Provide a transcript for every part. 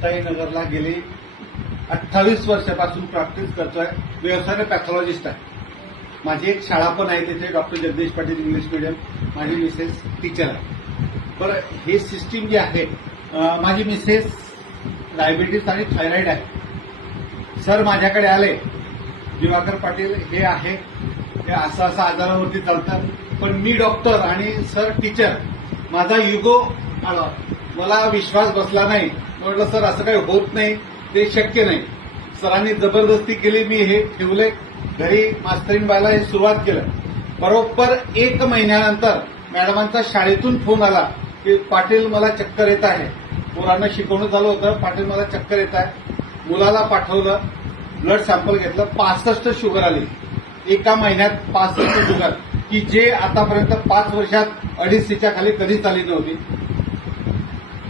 मुक्ताईनगरला गेली 28 वर्षापासून प्रॅक्टिस करतोय. व्यवसायाने पॅथॉलॉजिस्ट आहे. माझी एक शाळा पण आहे तिथे, doctor Jagdish Patil English medium. माझी मिसेस टीचर आहे. बरं, हे सिस्टीम जी आहे, माझी मिसेस डायबिटीस आणि थायरॉइड आहे. सर माझ्याकडे आले, दिवाकर पाटील हे आहे, हे असं असं आजारावरती चालतात, पण मी डॉक्टर आणि सर टीचर. माझा युगो आला, मला विश्वास बसला नाही. म्हटलं सर असं काही होत नाही, ते शक्य नाही. सरांनी जबरदस्ती केली, मी हे ठेवले घरी. मास्तरीन बायला हे सुरुवात केलं. बरोबर 1 महिन्यानंतर मॅडमांचा शाळेतून फोन आला की पाटील मला चक्कर येत आहे. मुलांना शिकवणं झालं होतं, पाटील मला चक्कर येत आहे. मुलाला पाठवलं, ब्लड सॅम्पल घेतलं, 65 शुगर आली. एका महिन्यात 65 शुगर, की जे आतापर्यंत 5 वर्षात 250च्या खाली कधीच आली नव्हती.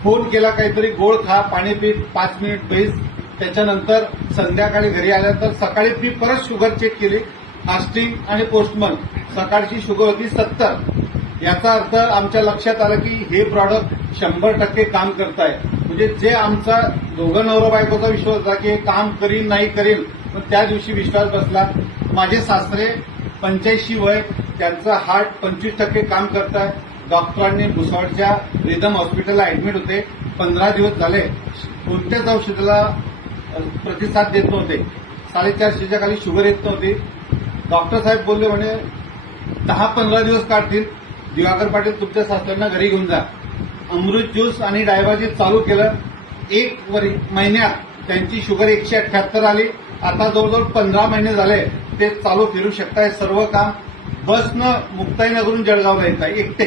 फोन केला, काहीतरी गोळ खा, पाणी पी, 5 मिनिट बेस. त्याच्यानंतर संध्याकाळी घरी आल्यानंतर सकाळी मी परत शुगर चेक केली, फास्टिंग आणि पोस्टमन. सकाळची शुगर होती 70. याचा अर्थ आमच्या लक्षात आलं की हे प्रॉडक्ट 100% काम करत आहे. म्हणजे जे आमचा दोघं नवरा बायकोचा विश्वास होता की हे काम करीन नाही करीन, पण त्या दिवशी विश्वास बसला. माझे सासरे 85 वय, त्यांचं हार्ट 25% काम करत आहे. डॉक्टरांनी भुसावळच्या रिदम हॉस्पिटलला ऍडमिट होते. 15 दिवस झाले, कोणत्याच औषधाला प्रतिसाद देत नव्हते. 450च्या खाली शुगर येत नव्हती. डॉक्टर साहेब बोलले, म्हणे 10-15 दिवस काढतील, दिवाकर पाटील तुमच्या सासऱ्यांना घरी घेऊन जा. अमृत ज्यूस आणि डायबाजीत चालू केलं. 1 महिन्यात त्यांची शुगर 178 आली. आता जवळजवळ 15 महिने झाले ते चालू फिरू शकताय. सर्व काम बसनं मुक्ताईनगरून जळगावला येत आहे एकटे,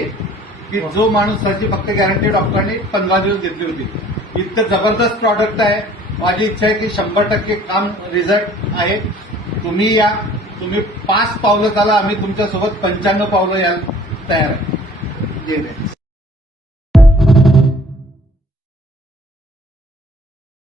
की जो माणूस त्याची फक्त गॅरंटी डॉक्टरांनी 15 दिवस घेतली होती. इतकं जबरदस्त प्रॉडक्ट आहे. माझी इच्छा आहे की 100% काम रिझल्ट आहे. तुम्ही या, तुम्ही 5 पावलं चाला, आम्ही तुमच्यासोबत 95 पावलं यायला तयार आहे.